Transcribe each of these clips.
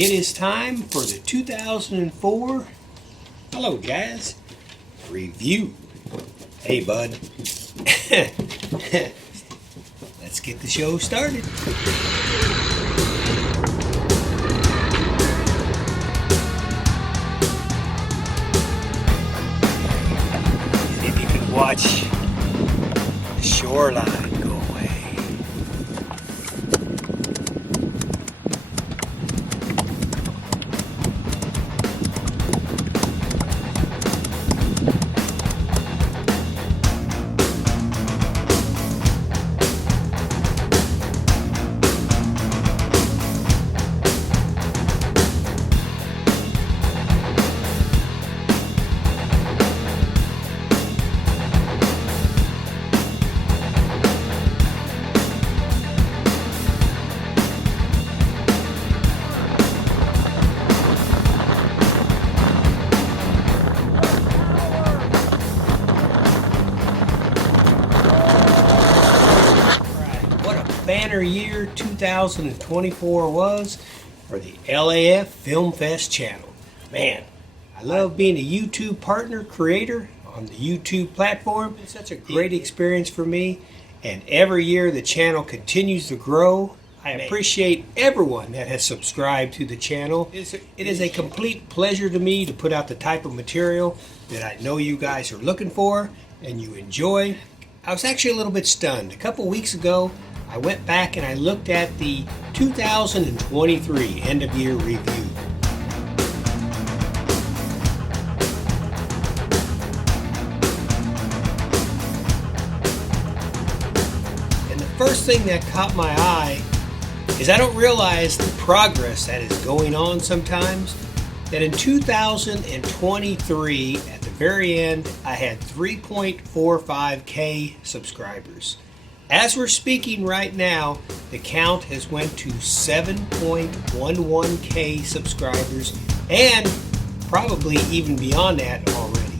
It is time for the 2004, hello guys, review. Hey bud, let's get the show started. And if you can watch the shoreline go away. Banner year 2024 was for the LAF Film Fest channel. Man, I love being a YouTube partner creator on the YouTube platform. It's such a great experience for me, and every year the channel continues to grow. I appreciate everyone that has subscribed to the channel. It is a complete pleasure to me to put out the type of material that I know you guys are looking for and you enjoy. I was actually a little bit stunned. A couple weeks ago, I went back and I looked at the 2023 end of year review. And the first thing that caught my eye is I don't realize the progress that is going on sometimes. That in 2023, at the very end, I had 3.45K subscribers. As we're speaking right now, the count has went to 7.11K subscribers and probably even beyond that already.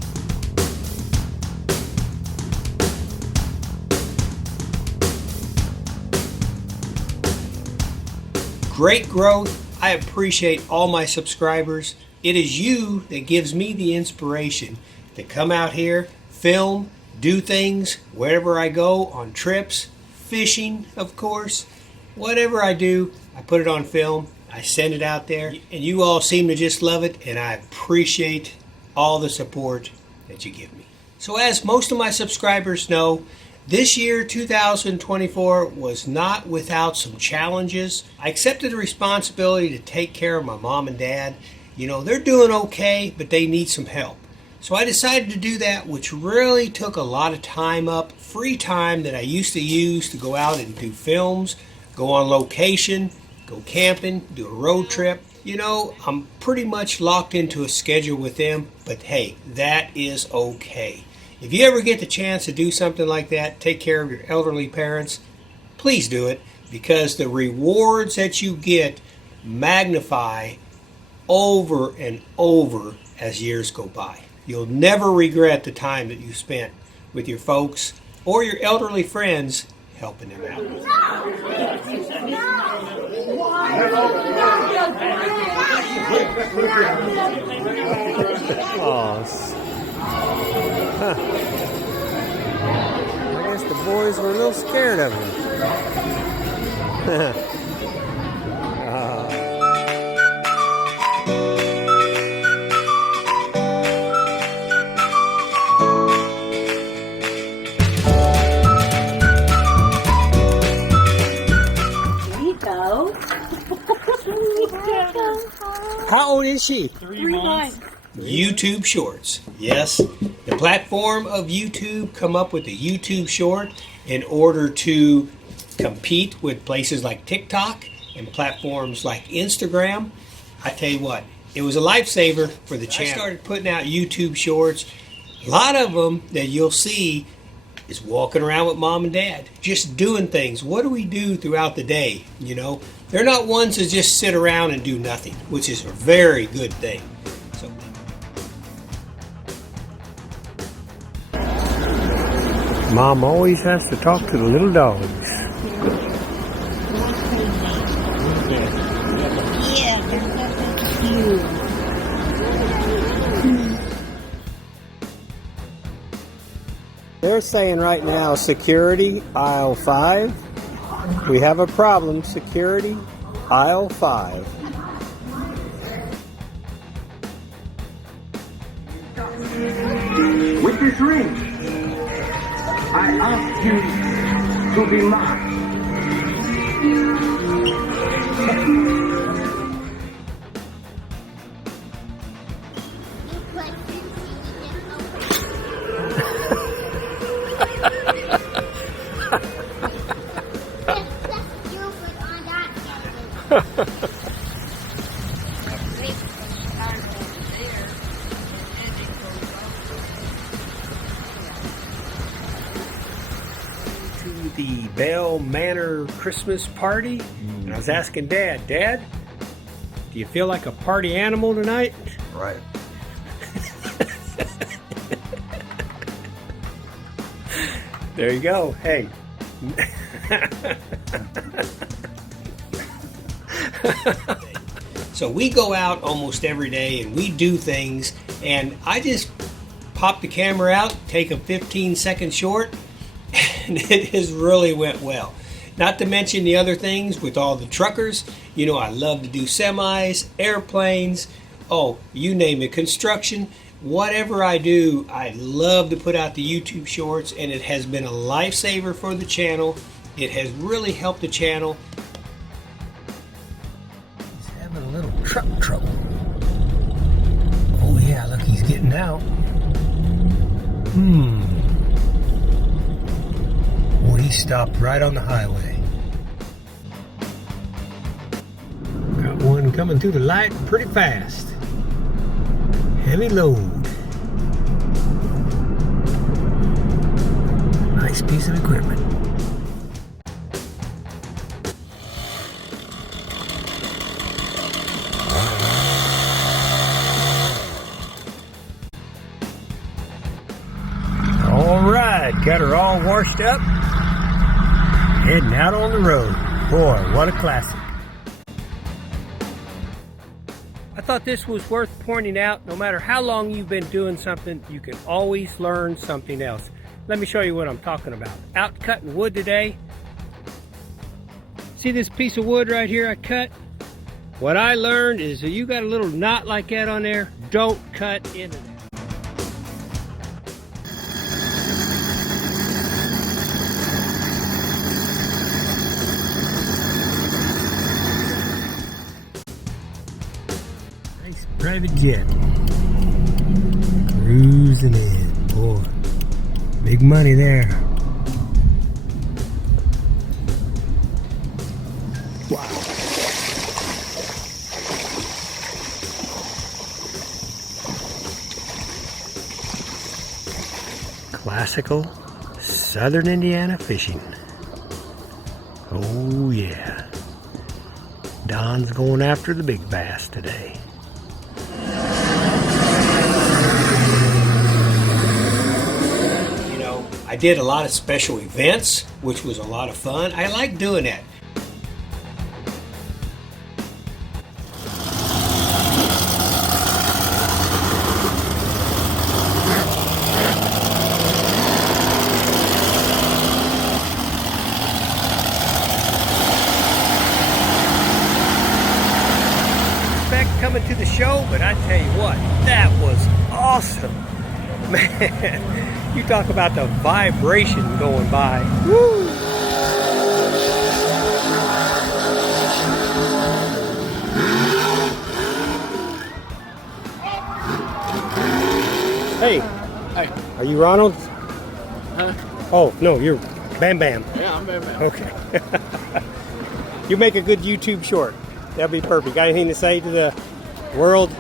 Great growth. I appreciate all my subscribers. It is you that gives me the inspiration to come out here, film, do things wherever I go, on trips, fishing, of course. Whatever I do, I put it on film, I send it out there, and you all seem to just love it, and I appreciate all the support that you give me. So as most of my subscribers know, this year, 2024, was not without some challenges. I accepted the responsibility to take care of my mom and dad. You know, they're doing okay, but they need some help. So I decided to do that, which really took a lot of time up, free time that I used to use to go out and do films, go on location, go camping, do a road trip. You know, I'm pretty much locked into a schedule with them, but hey, that is okay. If you ever get the chance to do something like that, take care of your elderly parents, please do it, because the rewards that you get magnify over and over as years go by. You'll never regret the time that you spent with your folks or your elderly friends helping them out. Oh, huh. I guess the boys were a little scared of him. How old is she? 3 months. YouTube Shorts. Yes, the platform of YouTube come up with the YouTube Short in order to compete with places like TikTok and platforms like Instagram. I tell you what, it was a lifesaver for the channel. I started putting out YouTube Shorts. A lot of them that you'll see is walking around with mom and dad, just doing things. What do we do throughout the day? You know, they're not ones that just sit around and do nothing, which is a very good thing. So, Mom always has to talk to the little dogs. Yeah. They're saying right now, security, aisle 5. We have a problem, security, aisle 5. With this ring, I ask you to be mine. To the Bell Manor Christmas party, and I was asking Dad, do you feel like a party animal tonight? Right. There you go. Hey. So we go out almost every day and we do things, and I just pop the camera out, take a 15-second short, and it has really went well. Not to mention the other things with all the truckers. You know, I love to do semis, airplanes, oh, you name it, construction. Whatever I do, I love to put out the YouTube shorts, and it has been a lifesaver for the channel. It has really helped the channel. He's having a little truck trouble. Oh yeah, look, he's getting out. Well, he stopped right on the highway. Got one coming through the light pretty fast. Heavy load. Nice piece of equipment. All right, got her all washed up. Heading out on the road. Boy, what a classic. I thought this was worth pointing out. No matter how long you've been doing something, you can always learn something else. Let me show you what I'm talking about. Out cutting wood today. See this piece of wood right here I cut? What I learned is that you got a little knot like that on there, don't cut into that. Nice private jet. Cruising in. Boy, big money there. Wow. Classical Southern Indiana fishing. Oh yeah. Don's going after the big bass today. You know, I did a lot of special events, which was a lot of fun. I like doing that. Coming to the show, but I tell you what, that was awesome. Man, you talk about the vibration going by. Woo! Hey, are you Ronald? Huh? Oh, no, you're Bam Bam. Yeah, I'm Bam Bam. Okay. You make a good YouTube short. That'd be perfect. Got anything to say to the world?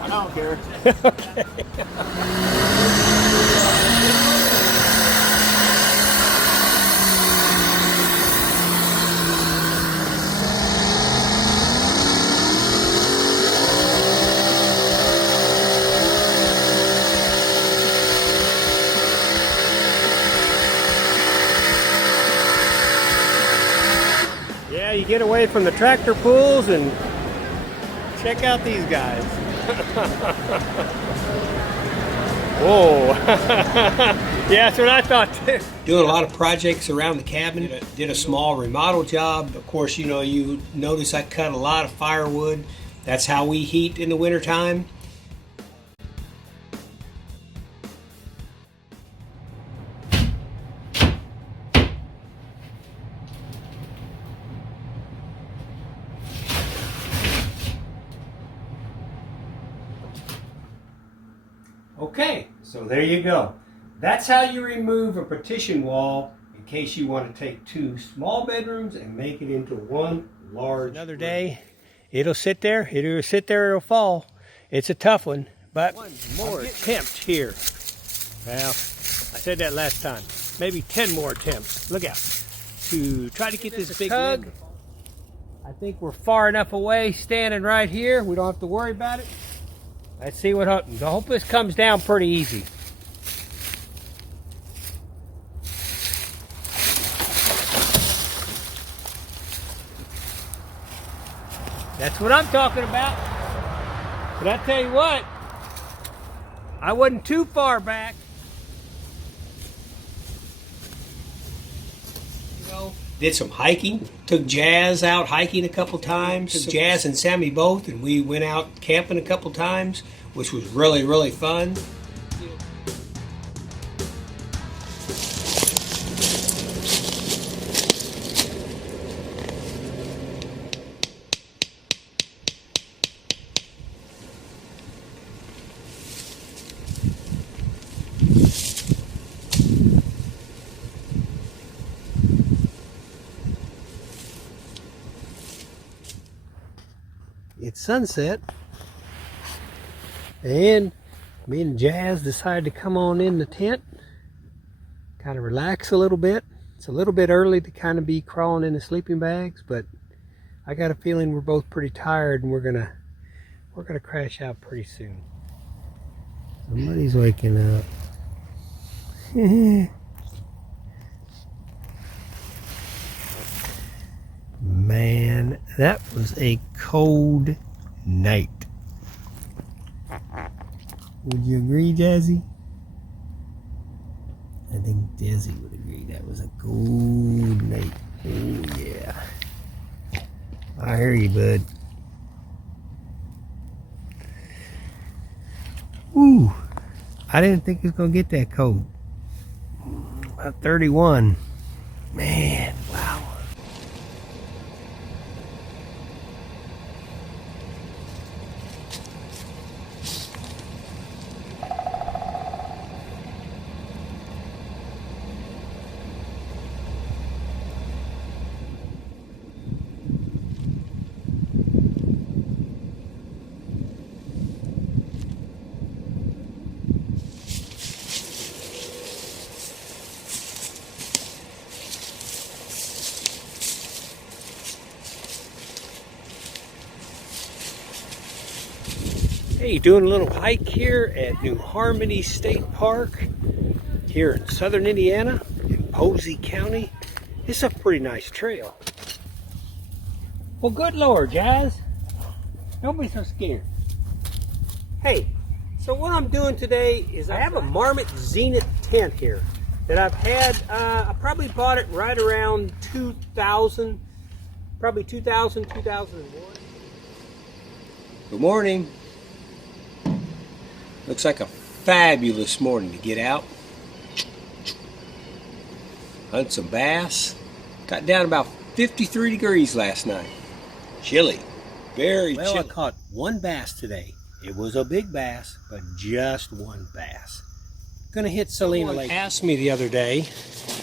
I don't care. Okay. Yeah, you get away from the tractor pulls and Check out these guys. Whoa. Yeah, that's what I thought too. Doing a lot of projects around the cabin. Did a small remodel job. Of course, you know, you notice I cut a lot of firewood. That's how we heat in the wintertime. Okay, so there you go. That's how you remove a partition wall in case you want to take two small bedrooms and make it into one large. Another day, it'll sit there, it'll fall. It's a tough one, but one more attempt here. Well, I said that last time. Maybe 10 more attempts. Look out. To try to get this big tug. I think we're far enough away, standing right here. We don't have to worry about it. Let's see what happens. I hope this comes down pretty easy. That's what I'm talking about. But I tell you what, I wasn't too far back. You know, did some hiking. Took Jazz out hiking a couple times. Took Jazz and Sammy both, and we went out camping a couple times, which was really, really fun. It's sunset, and me and Jazz decided to come on in the tent, kind of relax a little bit. It's a little bit early to kind of be crawling in the sleeping bags, but I got a feeling we're both pretty tired, and we're gonna crash out pretty soon. Somebody's waking up. Man, that was a cold night. Would you agree, Jazzy? I think Jazzy would agree. That was a cold night. Oh, yeah. I hear you, bud. Woo. I didn't think it was going to get that cold. About 31. Man, wow. Hey, doing a little hike here at New Harmony State Park here in southern Indiana in Posey County. It's a pretty nice trail. Well, good Lord, Jazz. Don't be so scared. Hey, so what I'm doing today is I have a Marmot Zenith tent here that I've had, I probably bought it right around 2000, probably 2000, 2001. Good morning. Looks like a fabulous morning to get out, hunt some bass. Got down about 53 degrees last night. Chilly, very chilly. Well, I caught one bass today. It was a big bass, but just one bass. Gonna hit Salina Lake. Someone asked me the other day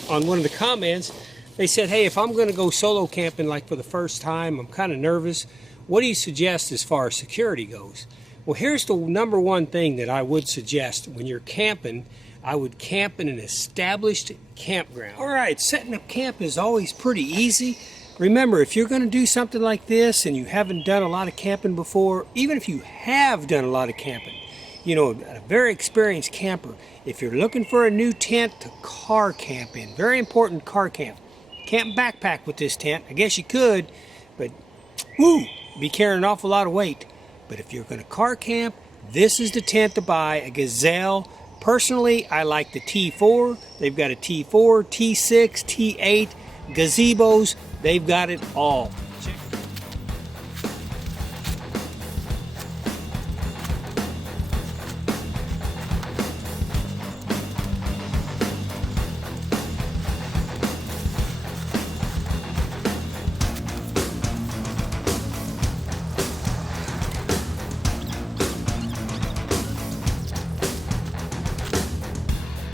on one of the comments, they said, hey, if I'm gonna go solo camping like for the first time, I'm kind of nervous. What do you suggest as far as security goes? Well, here's the number one thing that I would suggest when you're camping. I would camp in an established campground. All right, setting up camp is always pretty easy. Remember, if you're going to do something like this and you haven't done a lot of camping before, even if you have done a lot of camping, you know, a very experienced camper, if you're looking for a new tent to car camp in, very important, car camp. Can't backpack with this tent. I guess you could, but woo, be carrying an awful lot of weight. But if you're going to car camp, this is the tent to buy, a Gazelle. Personally, I like the T4. They've got a T4, T6, T8, gazebos. They've got it all.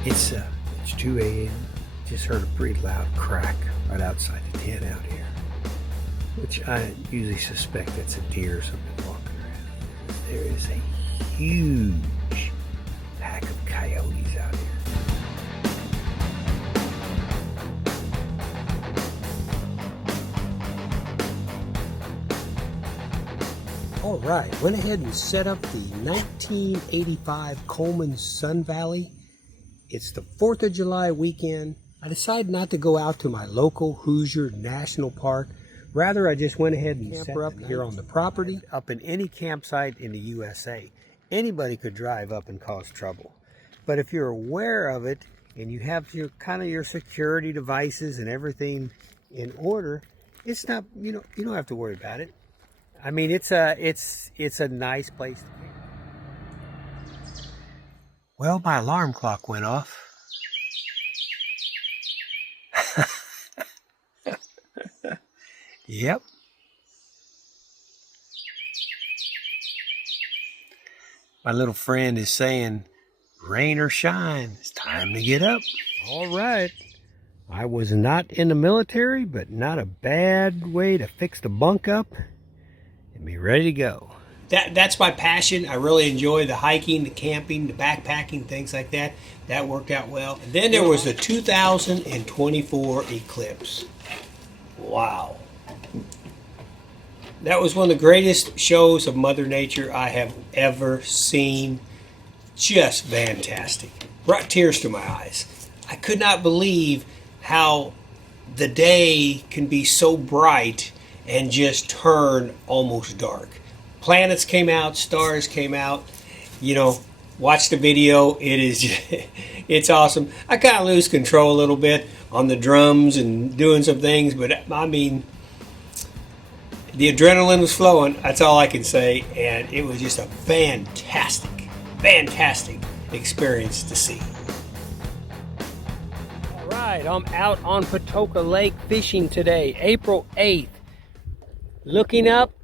It's 2 a.m. Just heard a pretty loud crack right outside the tent out here, which I usually suspect that's a deer or something walking around. There is a huge pack of coyotes out here. All right, went ahead and set up the 1985 Coleman Sun Valley. It's the 4th of July weekend. I decided not to go out to my local Hoosier National Park. Rather, I just went ahead and set up here on the property. Up in any campsite in the USA, anybody could drive up and cause trouble. But if you're aware of it and you have your your security devices and everything in order, it's not, you don't have to worry about it. I mean, it's a nice place to camp. Well, my alarm clock went off. Yep. My little friend is saying, rain or shine, it's time to get up. All right. I was not in the military, but not a bad way to fix the bunk up and be ready to go. That's my passion. I really enjoy the hiking, the camping, the backpacking, things like that. That worked out well. And then there was the 2024 eclipse. Wow. That was one of the greatest shows of Mother Nature I have ever seen. Just fantastic. Brought tears to my eyes. I could not believe how the day can be so bright and just turn almost dark. Planets came out, stars came out. Watch the video. It's awesome. I kind of lose control a little bit on the drums and doing some things, but I mean, the adrenaline was flowing. That's all I can say, and it was just a fantastic experience to see. All right, I'm out on Patoka Lake fishing today, April 8th. Looking up,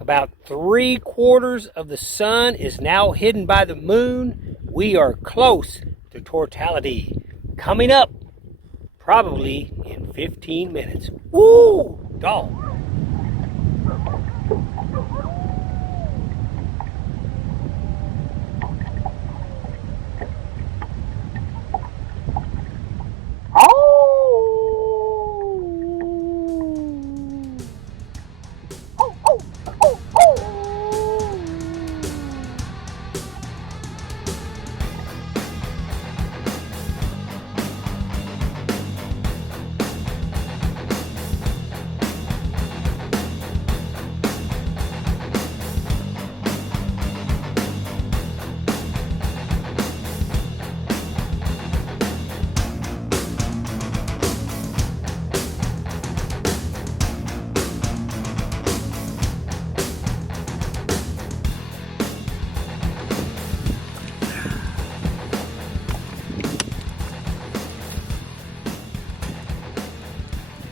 about 3/4 of the sun is now hidden by the moon. We are close to totality. Coming up, probably in 15 minutes. Woo! Dog.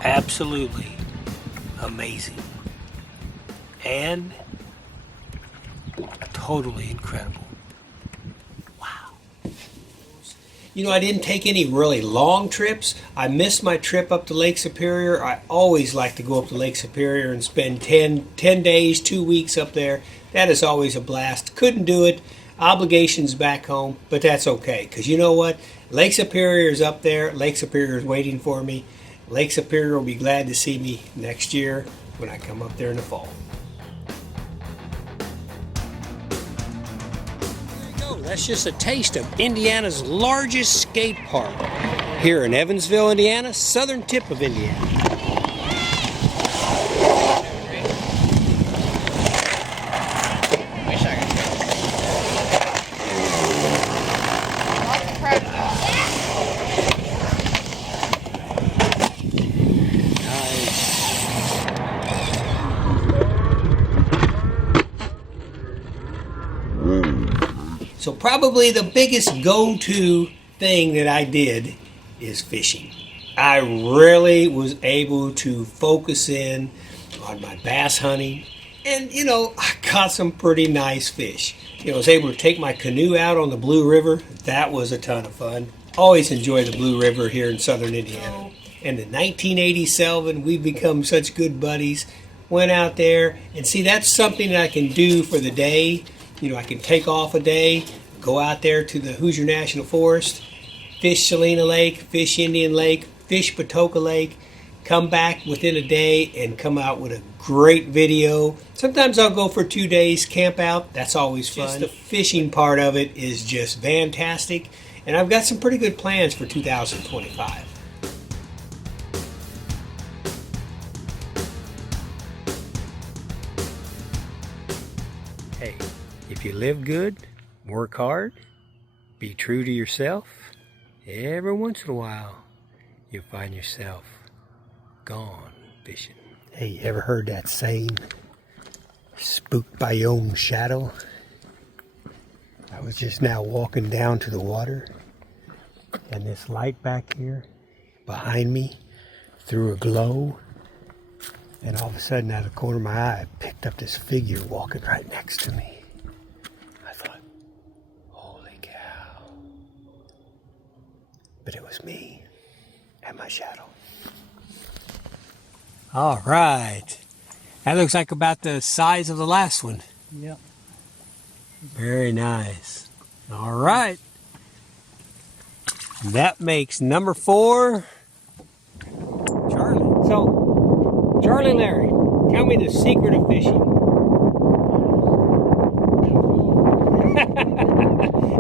Absolutely amazing and totally incredible. Wow. I didn't take any really long trips. I missed my trip up to Lake Superior. I always like to go up to Lake Superior and spend 10 days, 2 weeks up there. That is always a blast. Couldn't do it. Obligations back home, but that's okay, because you know what? Lake Superior is up there. Lake Superior is waiting for me. Lake Superior will be glad to see me next year when I come up there in the fall. There you go. That's just a taste of Indiana's largest skate park here in Evansville, Indiana, southern tip of Indiana. So probably the biggest go-to thing that I did is fishing. I really was able to focus in on my bass hunting, and I caught some pretty nice fish. I was able to take my canoe out on the Blue River. That was a ton of fun. Always enjoy the Blue River here in southern Indiana. And in 1987, we've become such good buddies. Went out there, and see, that's something that I can do for the day. I can take off a day, go out there to the Hoosier National Forest, fish Salina Lake, fish Indian Lake, fish Patoka Lake, come back within a day and come out with a great video. Sometimes I'll go for 2 days, camp out. That's always fun. Just the fishing part of it is just fantastic. And I've got some pretty good plans for 2025. Hey, if you live good, work hard, be true to yourself, every once in a while, you'll find yourself gone fishing. Hey, you ever heard that saying, spooked by your own shadow? I was just now walking down to the water, and this light back here behind me threw a glow, and all of a sudden out of the corner of my eye I picked up this figure walking right next to me. I thought, holy cow. But it was me and my shadow. All right. That looks like about the size of the last one. Yep. Very nice. All right. That makes number 4, Charlie. So, Charlie Larry, tell me the secret of fishing.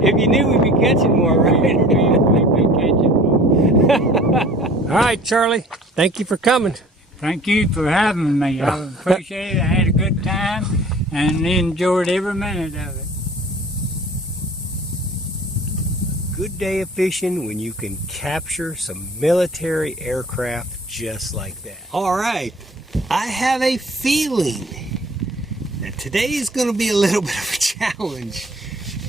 If you knew, we'd be catching more, right? We'd be catching more. All right, Charlie. Thank you for coming. Thank you for having me. I appreciate it. I had a good time and enjoyed every minute of it. Good day of fishing when you can capture some military aircraft just like that. All right, I have a feeling that today is going to be a little bit of a challenge.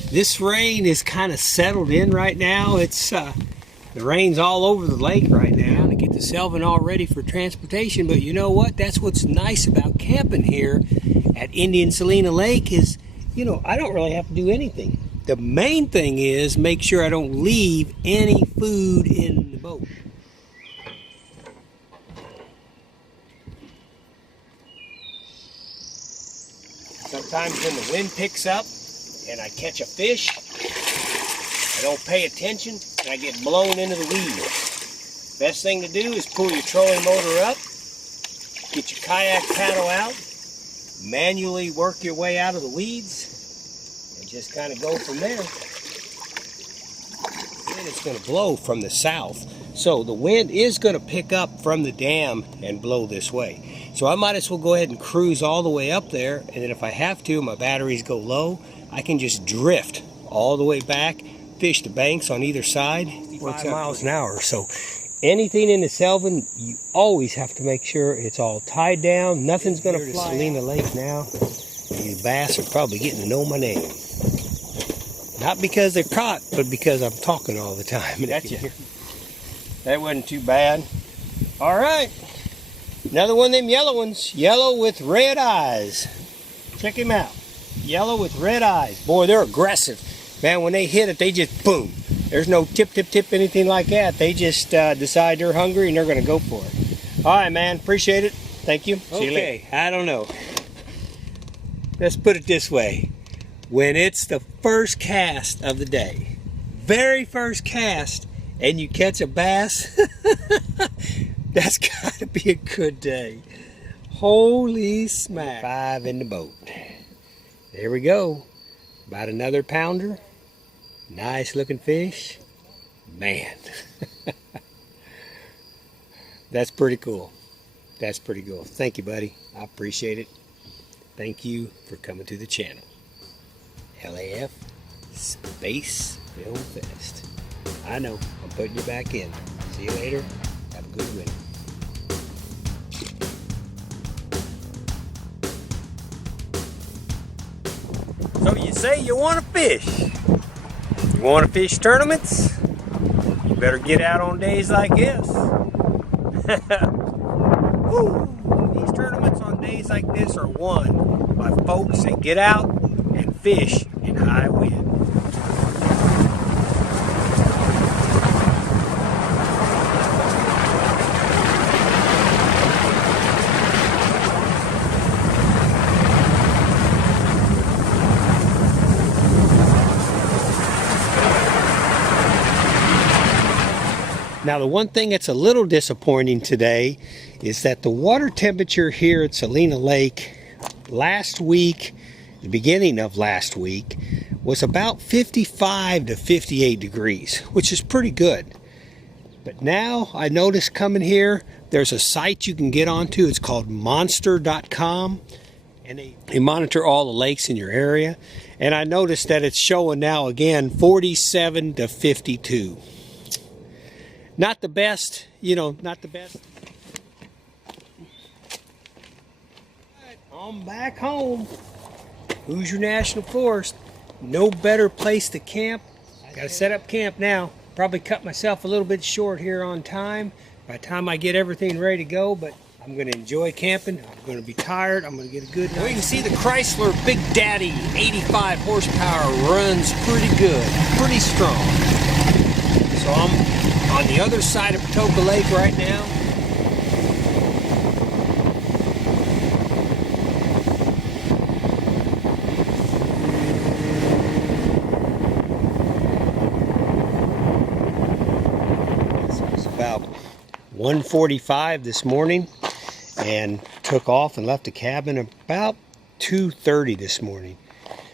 This rain is kind of settled in right now. It's the rain's all over the lake right now to get the selvin all ready for transportation. But you know what? That's what's nice about camping here at Indian Salina Lake is, I don't really have to do anything. The main thing is make sure I don't leave any food in the boat. Sometimes when the wind picks up and I catch a fish, I don't pay attention and I get blown into the weeds. Best thing to do is pull your trolling motor up, get your kayak paddle out, manually work your way out of the weeds, and just kind of go from there. And it's going to blow from the south. So the wind is going to pick up from the dam and blow this way. So I might as well go ahead and cruise all the way up there, and then if I have to, my batteries go low, I can just drift all the way back, fish the banks on either side. 5 miles an hour. So anything in the selvin, you always have to make sure it's all tied down. Nothing's going to fly. Salina Lake now. These bass are probably getting to know my name. Not because they're caught, but because I'm talking all the time. That wasn't too bad. All right. Another one of them yellow ones. Yellow with red eyes. Check him out. Yellow with red eyes. Boy, they're aggressive. Man, when they hit it, they just boom. There's no tip, anything like that. They just decide they're hungry and they're going to go for it. All right, man. Appreciate it. Thank you. See you later. I don't know. Let's put it this way. When it's the first cast of the day, very first cast, and you catch a bass, that's got to be a good day. Holy smack. 5 in the boat. There we go. About another pounder. Nice looking fish. Man. That's pretty cool. That's pretty cool. Thank you, buddy. I appreciate it. Thank you for coming to the channel. LAF Space Film Fest. I know, I'm putting you back in. See you later. Have a good winter. So you say you want to fish. You want to fish tournaments? You better get out on days like this. Woo! These tournaments on days like this are won by folks that get out and fish in high wind. Now, the one thing that's a little disappointing today is that the water temperature here at Salina Lake last week, the beginning of last week, was about 55 to 58 degrees, which is pretty good. But now I noticed coming here, there's a site you can get onto. It's called monster.com, and they monitor all the lakes in your area. And I noticed that it's showing now again 47 to 52. Not the best, you know, not the best. I'm back home. Hoosier National Forest. No better place to camp. Got to set up camp now. Probably cut myself a little bit short here on time by the time I get everything ready to go, but I'm going to enjoy camping. I'm going to be tired. I'm going to get a good night. Well, you can see the Chrysler Big Daddy 85 horsepower runs pretty good, pretty strong. So I'm on the other side of Patoka Lake right now. It's about 1:45 this morning, and took off and left the cabin about 2:30 this morning.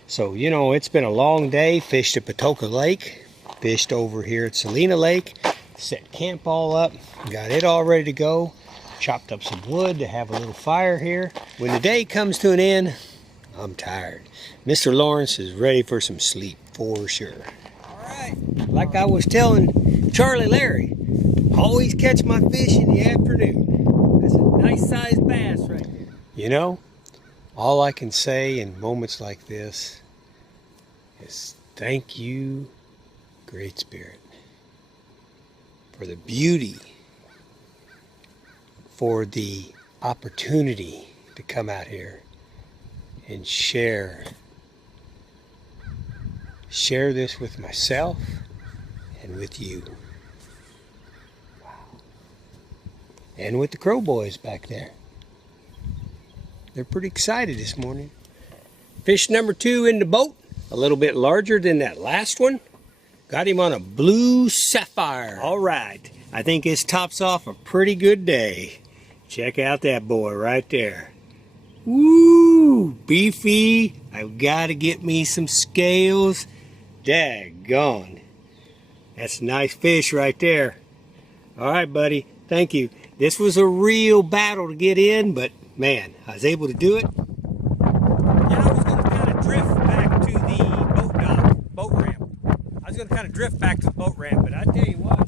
So, you know, it's been a long day. Fished at Patoka Lake, fished over here at Salina Lake, set camp all up, got it all ready to go, chopped up some wood to have a little fire here. When the day comes to an end, I'm tired. Mr. Lawrence is ready for some sleep for sure. All right, like I was telling Charlie Larry, always catch my fish in the afternoon. That's a nice sized bass right there. You know, all I can say in moments like this is thank you, Great Spirit, for the beauty, for the opportunity to come out here and share this with myself and with you. Wow. And with the Crow Boys back there. They're pretty excited this morning. Fish number 2 in the boat, a little bit larger than that last one. Got him on a blue sapphire. All right, I think this tops off a pretty good day. Check out that boy right there. Woo, beefy. I've got to get me some scales. Daggone. That's a nice fish right there. All right, buddy, thank you. This was a real battle to get in, but man, I was able to do it. And I was going to kind of drift back to the boat ramp. I was going to kind of drift back to the boat ramp, but I tell you what, I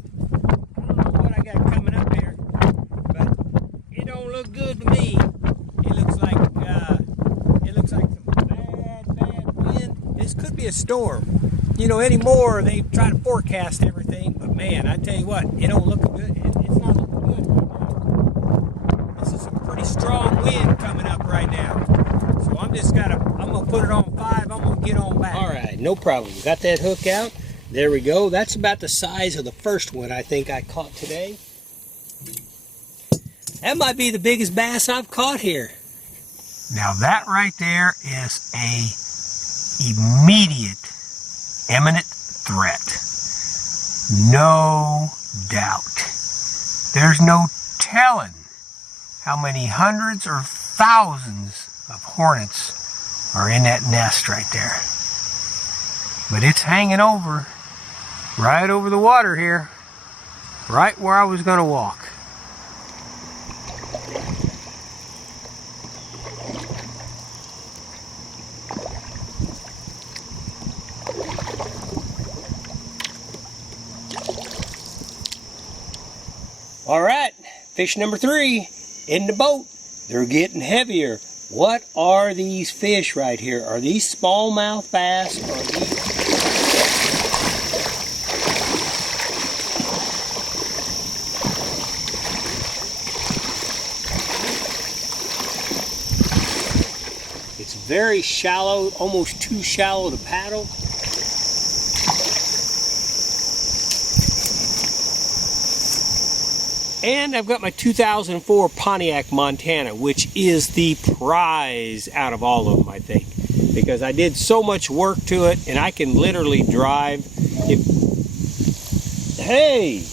don't know what I got coming up there, but it don't look good to me. It looks like some bad wind. This could be a storm. You know, anymore they try to forecast everything, but man, I tell you what, it don't look good. It's not looking good right now. This is some pretty strong wind coming up right now. So I'm gonna put it on 5. I'm gonna get on back. All right, no problem. Got that hook out. There we go. That's about the size of the first one I think I caught today. That might be the biggest bass I've caught here. Now that right there is a immediate, imminent threat. No doubt. There's no telling how many hundreds or thousands of hornets are in that nest right there. But it's hanging over, right over the water here, right where I was going to walk. All right, fish number 3 in the boat. They're getting heavier. What are these fish right here? Are these smallmouth bass? It's very shallow, almost too shallow to paddle. And I've got my 2004 Pontiac Montana, which is the prize out of all of them, I think. Because I did so much work to it, and I can literally drive it. Hey!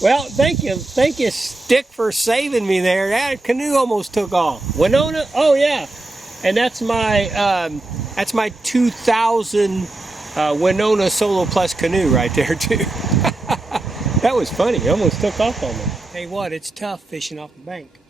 Well, thank you, Stick, for saving me there. That canoe almost took off. Winona, oh yeah, and that's my 2000 Winona Solo Plus canoe right there too. That was funny. It almost took off on me. Hey, what? It's tough fishing off the bank.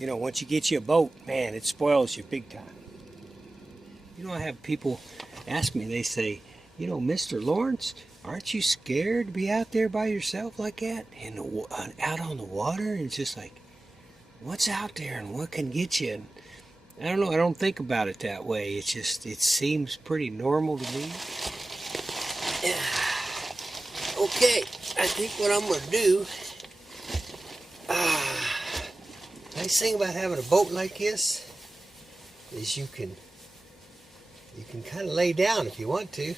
You know, once you get you a boat, man, it spoils you big time. You know, I have people ask me, they say, you know, Mr. Lawrence, aren't you scared to be out there by yourself like that? Out on the water? And it's just like, what's out there and what can get you? And I don't know, I don't think about it that way. It's just, it seems pretty normal to me. Okay, I think what I'm going to do... nice thing about having a boat like this is you can kind of lay down if you want to.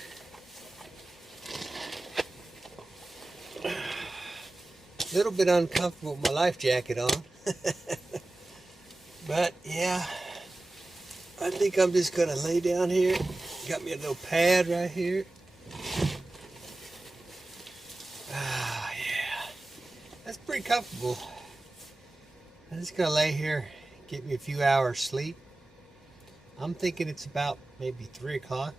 A little bit uncomfortable with my life jacket on. But yeah, I think I'm just gonna lay down here. Got me a little pad right here. Ah, yeah, that's pretty comfortable. I'm just gonna lay here, get me a few hours sleep. I'm thinking it's about maybe 3 o'clock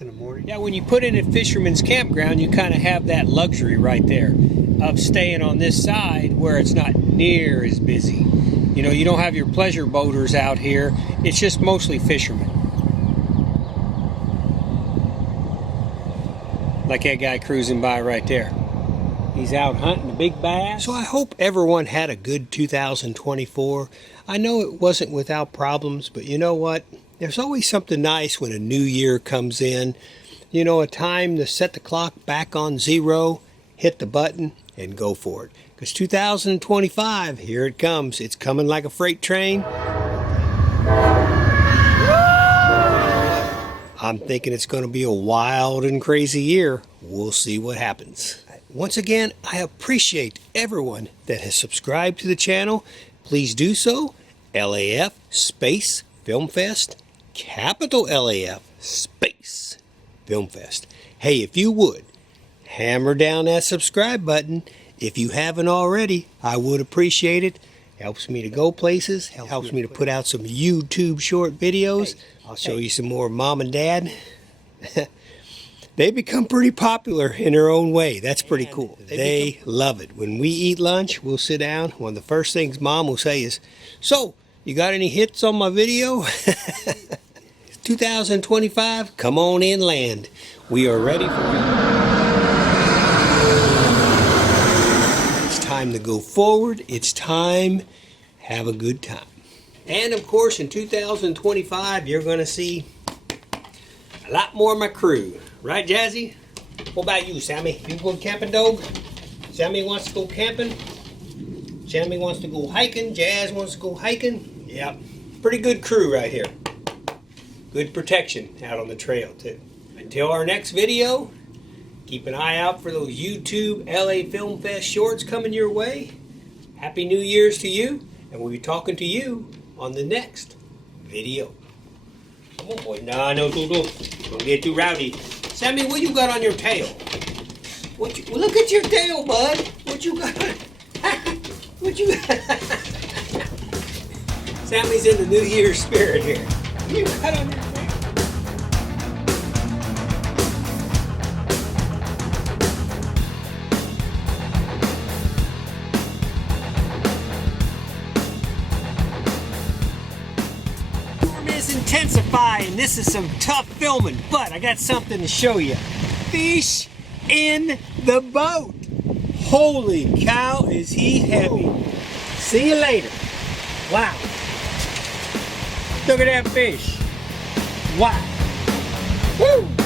in the morning. Yeah, when you put in a fisherman's campground, you kind of have that luxury right there of staying on this side where it's not near as busy. You know, you don't have your pleasure boaters out here. It's just mostly fishermen. Like that guy cruising by right there. He's out hunting a big bass. So I hope everyone had a good 2024. I know it wasn't without problems, but you know what? There's always something nice when a new year comes in. You know, a time to set the clock back on 0, hit the button, and go for it. Because 2025, here it comes. It's coming like a freight train. I'm thinking it's going to be a wild and crazy year. We'll see what happens. Once again, I appreciate everyone that has subscribed to the channel. Please do so. LAF space Film Fest, capital LAF space Film Fest. Hey, if you would, hammer down that subscribe button. If you haven't already, I would appreciate it. Helps me to go places. Helps me to put out some YouTube short videos. I'll show you some more mom and dad. They become pretty popular in their own way. That's pretty cool. They love it. When we eat lunch, we'll sit down. One of the first things Mom will say is, so, you got any hits on my video? 2025, come on in, land. We are ready for you. It's time to go forward. It's time, have a good time. And of course, in 2025, you're going to see a lot more of my crew. Right, Jazzy? What about you, Sammy? You going camping, dog? Sammy wants to go camping. Sammy wants to go hiking. Jazz wants to go hiking. Yep. Pretty good crew right here. Good protection out on the trail, too. Until our next video, keep an eye out for those YouTube LA Film Fest shorts coming your way. Happy New Year's to you, and we'll be talking to you on the next video. Come on, boy. No, don't get too rowdy. Sammy, what you got on your tail? Look at your tail, bud. What you got? What you got? Sammy's in the New Year's spirit here. What you got on your tail? Intensifying. This is some tough filming, but I got something to show you. Fish in the boat. Holy cow, is he heavy. See you later. Wow. Look at that fish. Wow. Woo!